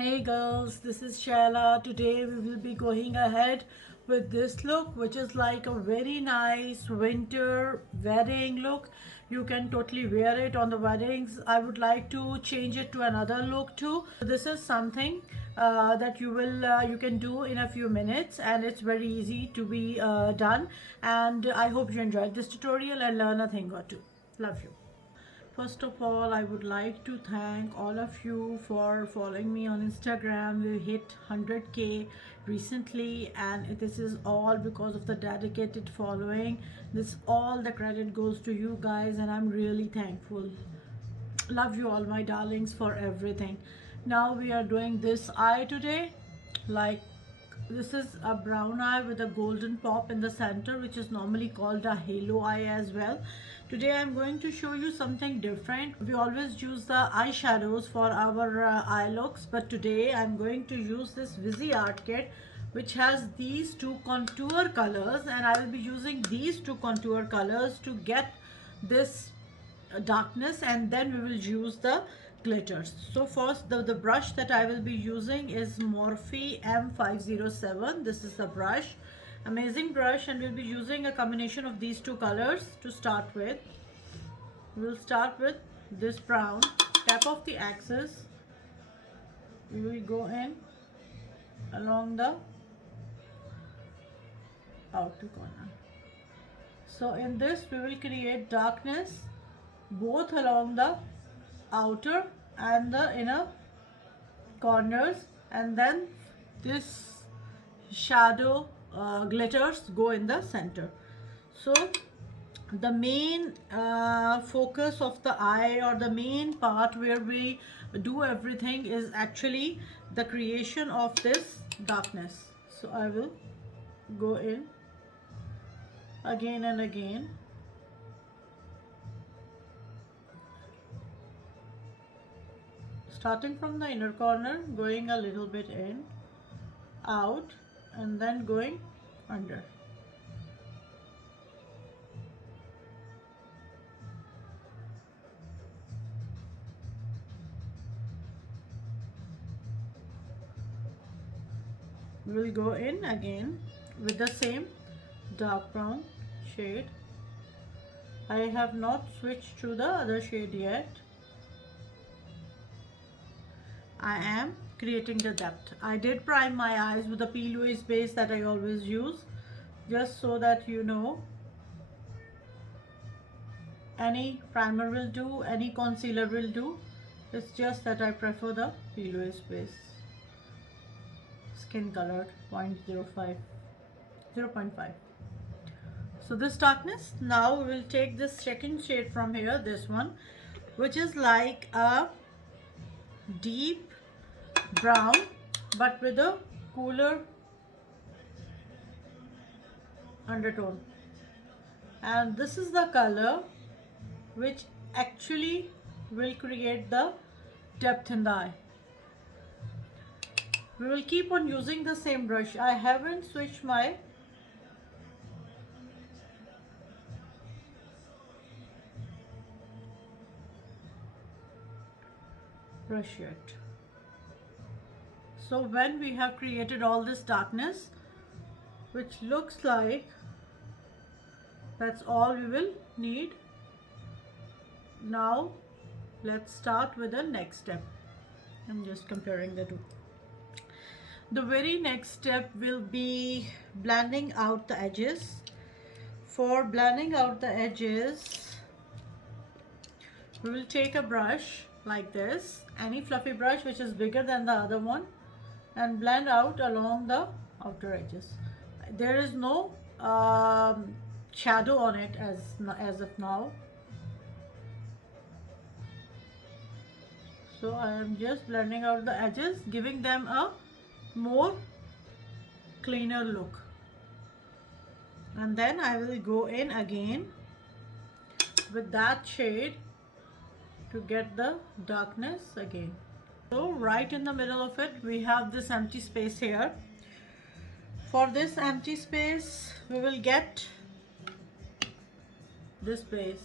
Hey girls, this is Shayla. Today we will be going ahead with this look, which is like a very nice winter wedding look. You can totally wear it on the weddings. I would like to change it to another look too. This is something that you can do in a few minutes, and it's very easy to be done. And I hope you enjoyed this tutorial and learn a thing or two. Love you. First of all, I would like to thank all of you for following me on Instagram. We hit 100K recently, and this is all because of the dedicated following. This all the credit goes to you guys, and I'm really thankful. Love you all, my darlings, for everything. Now we are doing this eye today. Like, this is a brown eye with a golden pop in the center, which is normally called a halo eye as well. Today I'm going to show you something different. We always use the eyeshadows for our eye looks, but today I'm going to use this Visi Art Kit, which has these two contour colors, and I will be using these two contour colors to get this darkness, and then we will use the glitters. So first, the brush that I will be using is Morphe M507. This is the brush, amazing brush, and we'll be using a combination of these two colors to start with. We'll start with this brown. Tap off the axis. We will go in along the outer corner. So in this we will create darkness both along the outer and the inner corners, and then this shadow glitters go in the center. So the main focus of the eye, or the main part where we do everything, is actually the creation of this darkness. So I will go in again and again. Starting from the inner corner, going a little bit in, out, and then going under. We will go in again with the same dark brown shade. I have not switched to the other shade yet. I am creating the depth. I did prime my eyes with the P. Louise base that I always use, just so that you know. Any primer will do, any concealer will do. It's just that I prefer the P. Louise base. Skin colored 0.05, 0.5. So this darkness, now we will take this second shade from here, this one, which is like a deep brown but with a cooler undertone, and this is the color which actually will create the depth in the eye. We will keep on using the same brush. I haven't switched my brush yet. So when we have created all this darkness, which looks like that's all we will need, now let's start with the next step. I'm just comparing the two. The very next step will be blending out the edges. For blending out the edges, we will take a brush like this, any fluffy brush which is bigger than the other one, and blend out along the outer edges. There is no shadow on it as of now, so I am just blending out the edges, giving them a more cleaner look, and then I will go in again with that shade to get the darkness again. So right in the middle of it we have this empty space here. For this empty space we will get this base,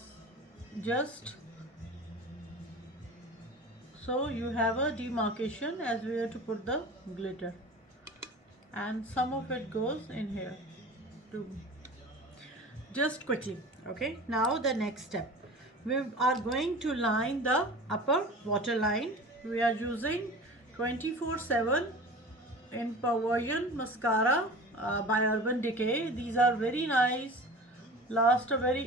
just So you have a demarcation as where to put the glitter, and some of it goes in here too. Just quickly. Okay, now the next step, we are going to line the upper waterline. We are using 24/7 in Perversion mascara by Urban Decay. These are very nice, last a very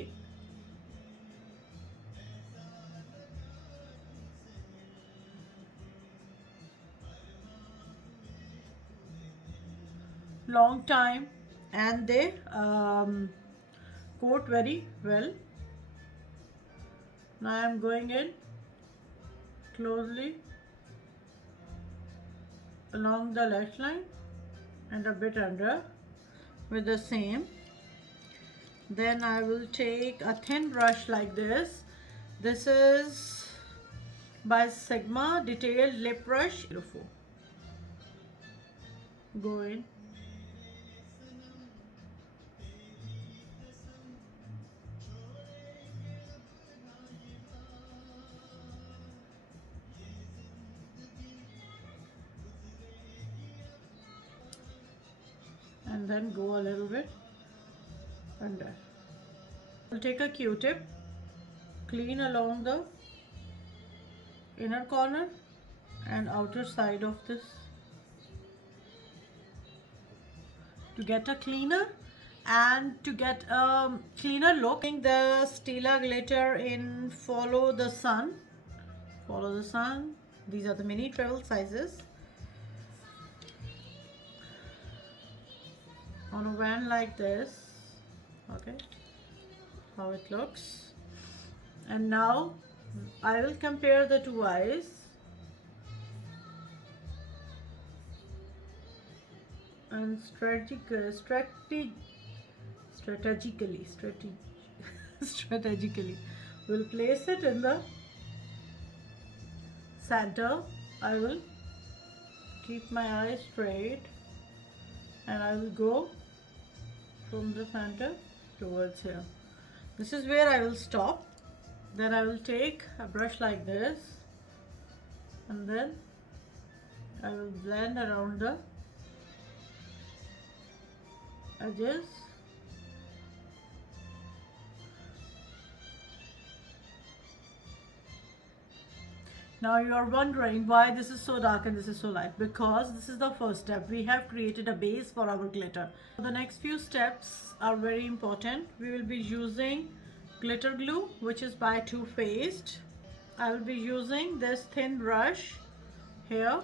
long time, and they coat very well. Now I am going in closely along the lash line and a bit under with the same. Then I will take a thin brush like this. This is by Sigma Detailed Lip Brush. Beautiful. Go in. And then go a little bit under. I'll take a Q-tip, clean along the inner corner and outer side of this to get a cleaner and to get a cleaner look. The Stila glitter in Follow the Sun. Follow the Sun. These are the mini travel sizes. On a van like this. Okay, how it looks. And now I will compare the two eyes. And strategically we'll place it in the center. I will keep my eyes straight and I will go from the center towards here. This is where I will stop. Then I will take a brush like this and then I will blend around the edges. Now you are wondering why this is so dark and this is so light. Because this is the first step. We have created a base for our glitter. The next few steps are very important. We will be using glitter glue, which is by Too Faced. I will be using this thin brush here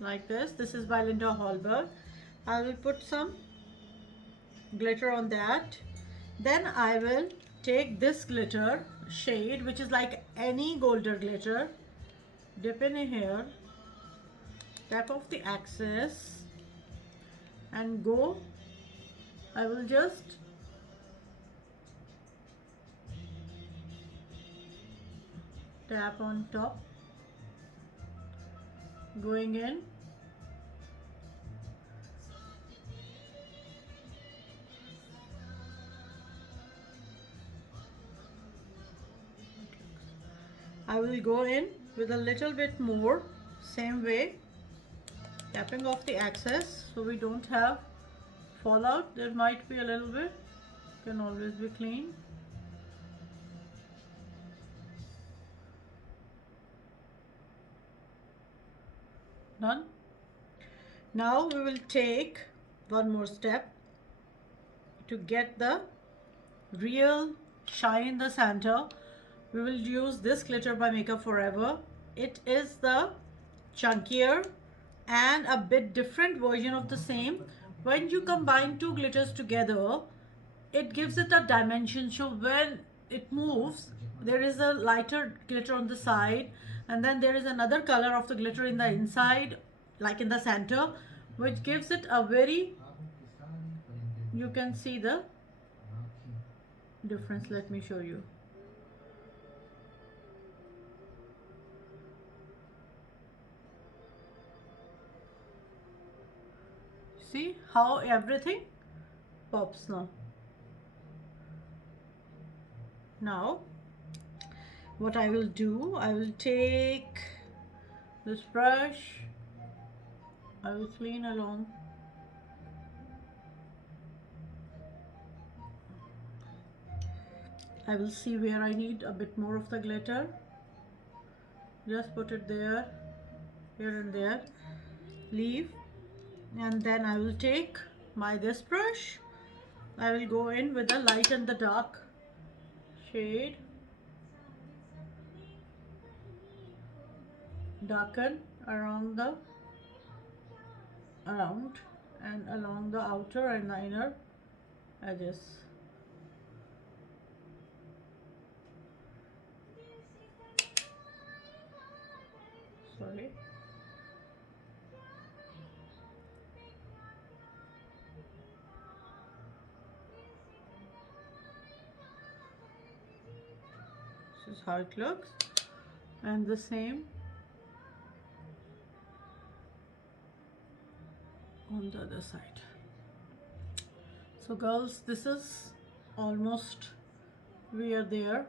like this. This is by Linda Hallberg. I will put some glitter on that. Then I will take this glitter shade, which is like any golden glitter, dip in here, tap off the axis and go. I will just tap on top, going in. I will go in with a little bit more, same way, tapping off the excess so we don't have fallout. There might be a little bit, can always be clean. Done. Now we will take one more step to get the real shine in the center. We will use this glitter by Makeup Forever. It is the chunkier and a bit different version of the same. When you combine two glitters together, it gives it a dimension. So when it moves, there is a lighter glitter on the side and then there is another color of the glitter in the inside, like in the center, which gives it a very, you can see the difference. Let me show you. See how everything pops now. Now what I will do, I will take This brush, I will clean along. I will see where I need a bit more of the glitter. Just put it there, here and there. Leave. And then I will take my this brush. I will go in with the light and the dark shade. Darken around and along the outer and the inner edges. Sorry. This is how it looks. And the same on the other side. So girls, this is almost, we are there.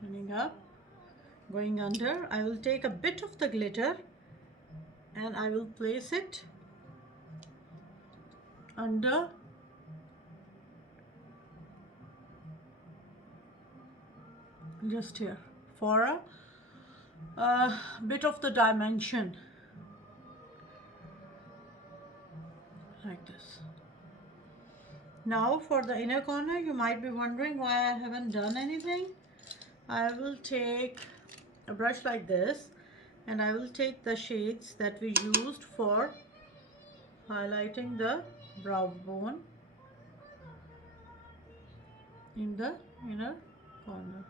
Turning up, going under. I will take a bit of the glitter and I will place it under just here for a bit of the dimension, like this. Now for the inner corner, you might be wondering why I haven't done anything. I will take a brush like this and I will take the shades that we used for highlighting the brow bone in the inner corner.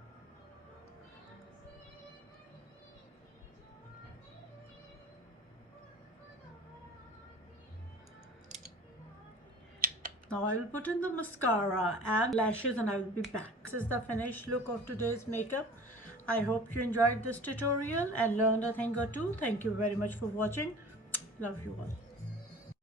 Now I will put in the mascara and lashes and I will be back. This is the finished look of today's makeup. I hope you enjoyed this tutorial and learned a thing or two. Thank you very much for watching. Love you all.